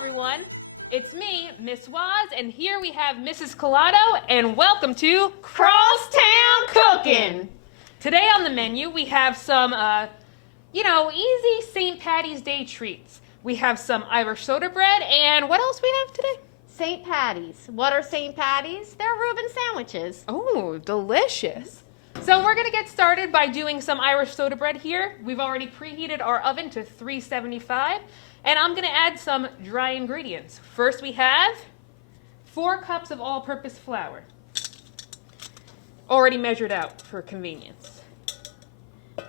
everyone. It's me, Miss Waz, and here we have Mrs. Collado, and welcome to CrossTown Cooking. Today on the menu, we have some, easy St. Patty's Day treats. We have some Irish soda bread, and what else we have today? St. Patty's. What are St. Patty's? They're Rubin Sandwiches. Oh, delicious. So we're going to get started by doing some Irish soda bread here. We've already preheated our oven to 375, and I'm going to add some dry ingredients. First we have 4 cups of all-purpose flour, already measured out for convenience.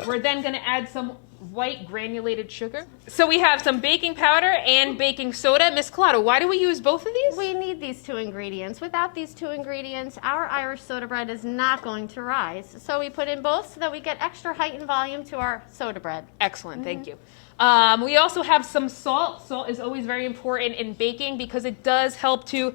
We're then going to add some white granulated sugar. So we have some baking powder and baking soda. Miss Collado, why do we use both of these? We need these 2 ingredients. Without these 2 ingredients, our Irish soda bread is not going to rise. So we put in both so that we get extra height and volume to our soda bread. Excellent, thank you. We also have some salt. Salt is always very important in baking because it does help to,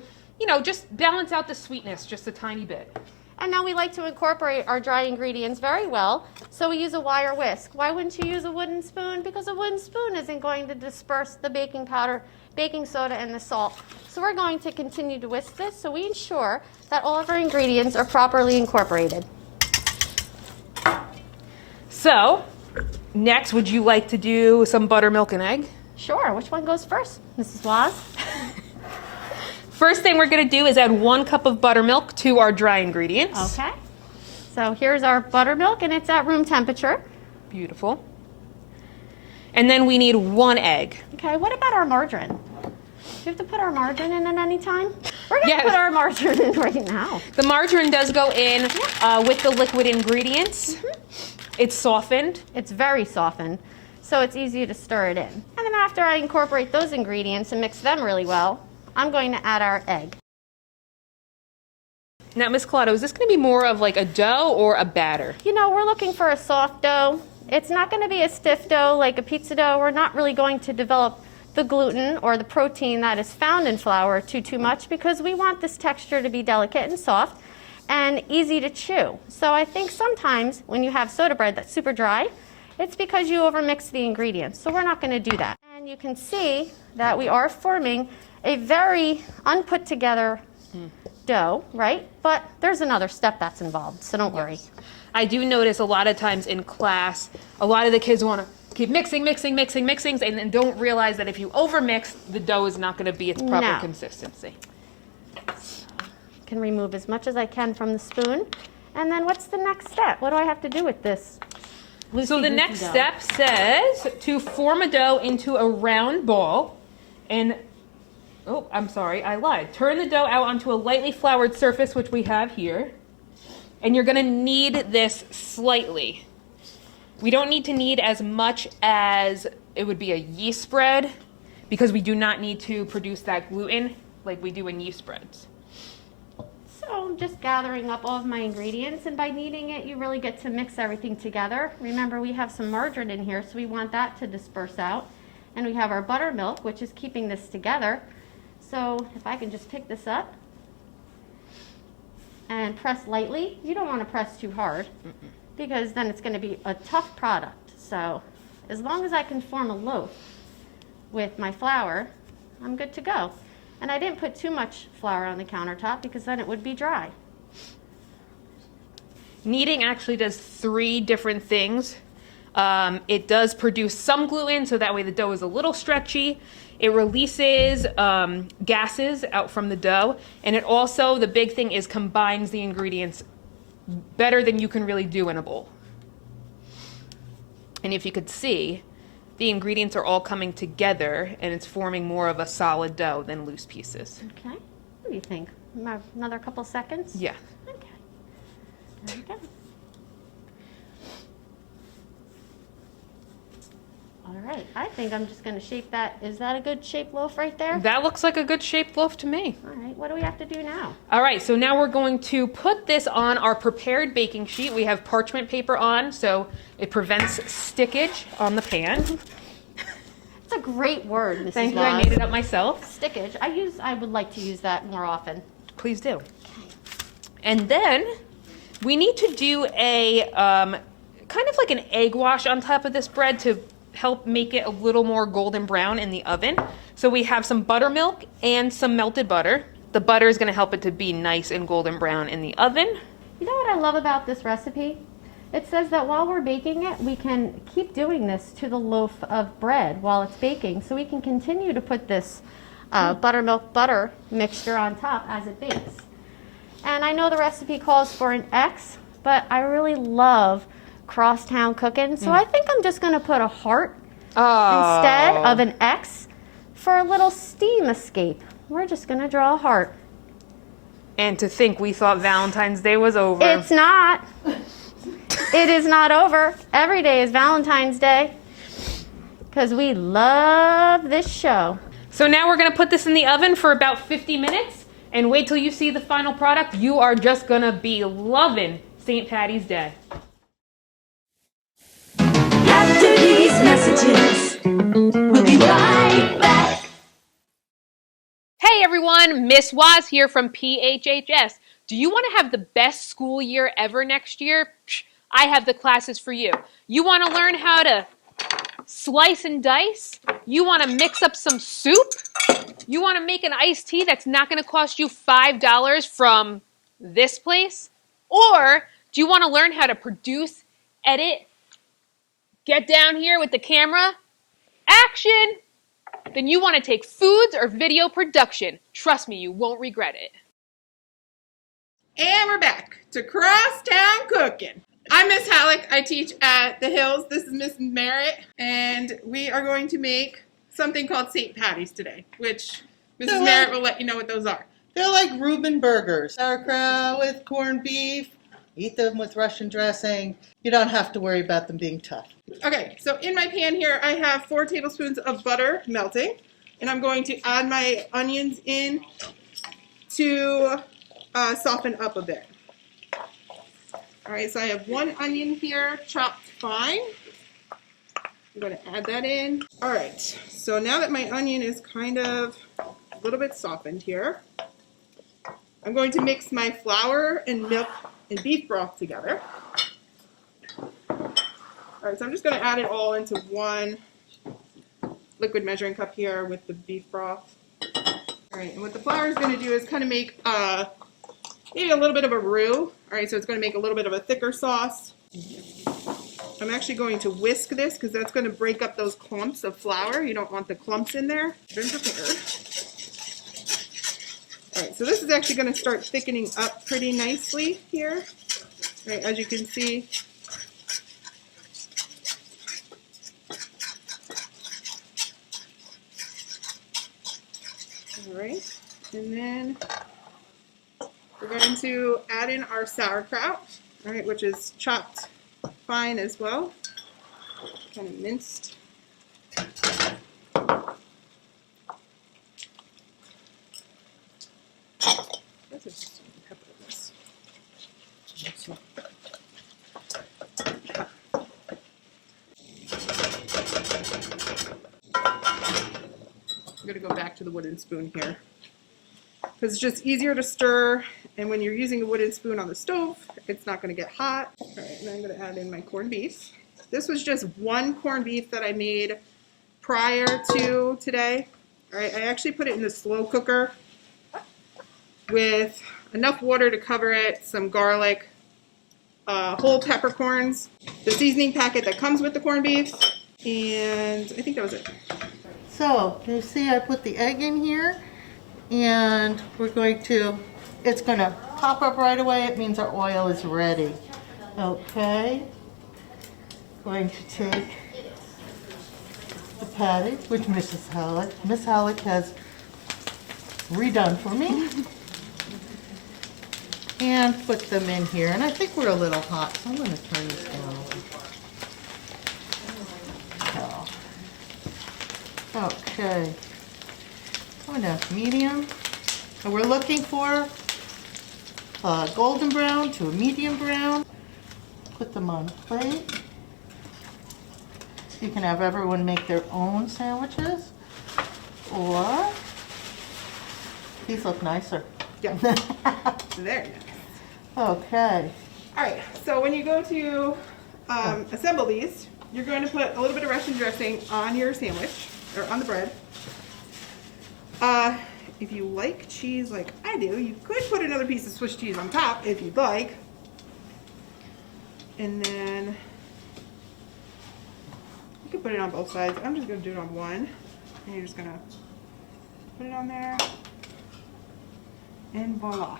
just balance out the sweetness just a tiny bit. And now we like to incorporate our dry ingredients very well, so we use a wire whisk. Why wouldn't you use a wooden spoon? Because a wooden spoon isn't going to disperse the baking powder, baking soda, and the salt. So we're going to continue to whisk this so we ensure that all of our ingredients are properly incorporated. So, next, would you like to do some buttermilk and egg? Sure. Which one goes first, Mrs. Waz? First thing we're going to do is add 1 cup of buttermilk to our dry ingredients. Okay. So here's our buttermilk, and it's at room temperature. Beautiful. And then we need 1 egg. Okay, what about our margarine? Do you have to put our margarine in at any time? We're going to Yes. put our margarine in right now. The margarine does go in with the liquid ingredients. It's softened. It's very softened, so it's easy to stir it in. And then after I incorporate those ingredients and mix them really well, I'm going to add our egg. Now, Miss Collado, is this going to be more of like a dough or a batter? We're looking for a soft dough. It's not going to be a stiff dough like a pizza dough. We're not really going to develop the gluten or the protein that is found in flour too much because we want this texture to be delicate and soft and easy to chew. So I think sometimes when you have soda bread that's super dry, it's because you overmix the ingredients. So we're not going to do that. And you can see that we are forming a very unput together dough, right? But there's another step that's involved, so don't worry. I do notice a lot of times in class, a lot of the kids want to keep mixing, and then don't realize that if you overmix, the dough is not going to be its proper consistency. Can remove as much as I can from the spoon. And then what's the next step? What do I have to do with this? So the next step says to form a dough into a round ball and, oh, I'm sorry, I lied. Turn the dough out onto a lightly floured surface, which we have here. And you're going to knead this slightly. We don't need to knead as much as it would be a yeast bread because we do not need to produce that gluten like we do in yeast breads. So I'm just gathering up all of my ingredients, and by kneading it, you really get to mix everything together. Remember, we have some margarine in here, so we want that to disperse out. And we have our buttermilk, which is keeping this together. So if I can just pick this up and press lightly, you don't want to press too hard because then it's going to be a tough product. So as long as I can form a loaf with my flour, I'm good to go. And I didn't put too much flour on the countertop because then it would be dry. Kneading actually does 3 different things. It does produce some gluten, so that way the dough is a little stretchy. It releases gases out from the dough. And it also, the big thing is, combines the ingredients better than you can really do in a bowl. And if you could see, the ingredients are all coming together, and it's forming more of a solid dough than loose pieces. Okay. What do you think? Another couple seconds? Yeah. Okay. There we go. All right. I think I'm just going to shape that. Is that a good shaped loaf right there? That looks like a good shaped loaf to me. All right. What do we have to do now? All right, so now we're going to put this on our prepared baking sheet. We have parchment paper on, so it prevents stickage on the pan. It's a great word, Mrs. Thank you, I made it up myself. Stickage. I would like to use that more often. Please do. And then we need to do a kind of like an egg wash on top of this bread to help make it a little more golden brown in the oven. So we have some buttermilk and some melted butter. The butter is going to help it to be nice and golden brown in the oven. You know what I love about this recipe? It says that while we're baking it, we can keep doing this to the loaf of bread while it's baking. So we can continue to put this buttermilk butter mixture on top as it bakes. And I know the recipe calls for an X, but I really love Crosstown Cooking. So I think I'm just going to put a heart instead of an X for a little steam escape. We're just going to draw a heart. And to think we thought Valentine's Day was over. It's not. It is not over. Every day is Valentine's Day because we love this show. So now we're going to put this in the oven for about 50 minutes and wait till you see the final product. You are just going to be loving St. Patty's Day. After these messages, we'll be right back. Hey everyone, Miss Waz here from PHHS. Do you want to have the best school year ever next year? I have the classes for you. You want to learn how to slice and dice? You want to mix up some soup? You want to make an iced tea that's not going to cost you $5 from this place? Or do you want to learn how to produce, edit, get down here with the camera? Action! Then you want to take foods or video production. Trust me, you won't regret it. And we're back to Crosstown Cooking. I'm Miss Halleck. I teach at the Hills. This is Miss Merritt. And we are going to make something called St. Patty's today, which Mrs. Merritt will let you know what those are. They're like Rubin burgers. Sauerkraut with corned beef. Eat them with Russian dressing. You don't have to worry about them being tough. Okay, so in my pan here, I have 4 tablespoons of butter melting. And I'm going to add my onions in to soften up a bit. All right, so I have 1 onion here, chopped fine. I'm going to add that in. All right, so now that my onion is kind of a little bit softened here, I'm going to mix my flour and milk and beef broth together. All right, so I'm just going to add it all into 1 liquid measuring cup here with the beef broth. All right, and what the flour is going to do is kind of make maybe a little bit of a roux. All right, so it's going to make a little bit of a thicker sauce. I'm actually going to whisk this because that's going to break up those clumps of flour. You don't want the clumps in there. Been prepared. All right, so this is actually going to start thickening up pretty nicely here. All right, as you can see. All right, and then we're going to add in our sauerkraut, all right, which is chopped fine as well, kind of minced. Let's just pepper this. I'm going to go back to the wooden spoon here because it's just easier to stir, and when you're using a wooden spoon on the stove, it's not going to get hot. All right, and I'm going to add in my corned beef. This was just 1 corned beef that I made prior to today. All right, I actually put it in the slow cooker with enough water to cover it, some garlic, whole peppercorns, the seasoning packet that comes with the corned beef, and I think that was it. So, you see I put the egg in here, and we're going to, it's going to pop up right away. It means our oil is ready. Okay. Going to take the patty, which Miss Halleck has redone for me, and put them in here. And I think we're a little hot, so I'm going to turn this down a little. Okay, going to medium, and we're looking for golden brown to a medium brown. Put them on plate. You can have everyone make their own sandwiches, or these look nicer. Yeah, very nice. Okay. All right, so when you go to assemble these, you're going to put a little bit of Russian dressing on your sandwich, or on the bread. If you like cheese like I do, you could put another piece of Swiss cheese on top if you'd like. And then you can put it on both sides. I'm just going to do it on one. And you're just going to put it on there. And voila.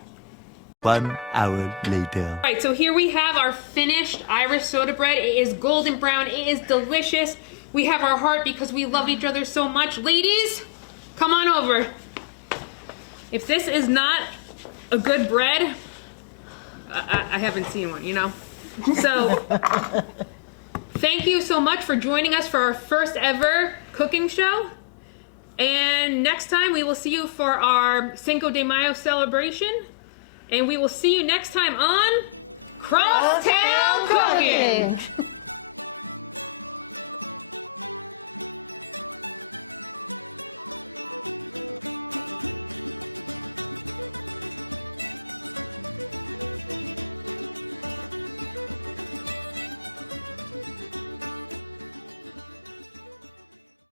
1 hour later. All right, so here we have our finished Irish soda bread. It is golden brown. It is delicious. We have our heart because we love each other so much. Ladies, come on over. If this is not a good bread, I haven't seen one, you know? So, thank you so much for joining us for our first ever cooking show. And next time we will see you for our Cinco De Mayo celebration. And we will see you next time on CrossTown Cooking.